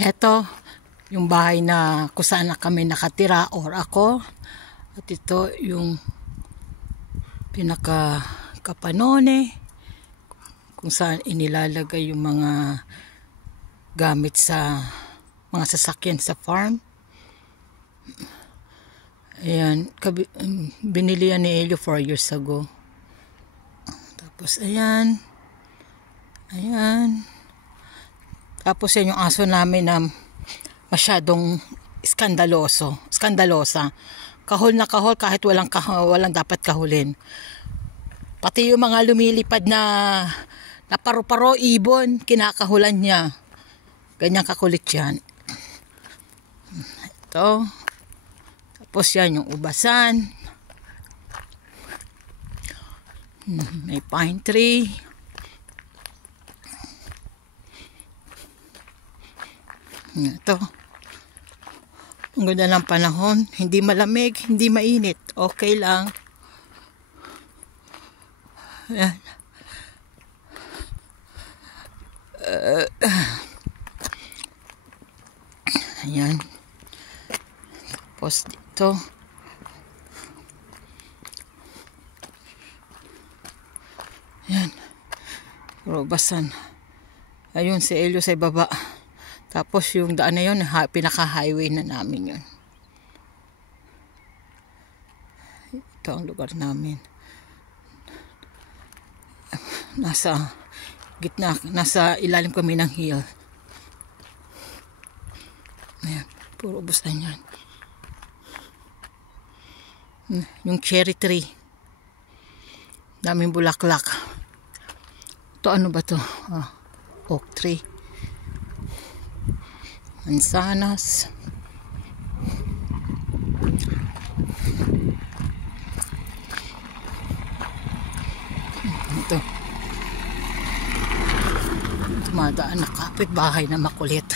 Heto, yung bahay na kung saan na kami nakatira or ako. At ito yung pinaka kapanone kung saan inilalagay yung mga gamit sa mga sasakyan sa farm. Ayan, binili yan ni Elio 4 years ago. Tapos ayan. Ayan. Tapos yan yung aso namin na masyadong skandalosa. Kahol na kahol kahit walang dapat kahulin. Pati yung mga lumilipad na paru-paro, ibon, kinakahulan niya. Ganyan kakulit yan. Ito. Tapos yan yung ubasan. May pine tree. Ito. Ang ganda ng panahon. Hindi malamig, hindi mainit. Okay lang. Ayan. Ayan. Tapos dito. Ayan. Robasan. Ayun si Elio sa baba. Tapos yung daan na yun, pinaka-highway na namin yun. Ito ang lugar namin. Nasa gitna, nasa ilalim kami ng hill. Ayan, puro ubusan yan. Yung cherry tree. Daming bulaklak. Ito ano ba to? Oak tree. Mansanas. Ito. Dumadaan na kapitbahay na makulit.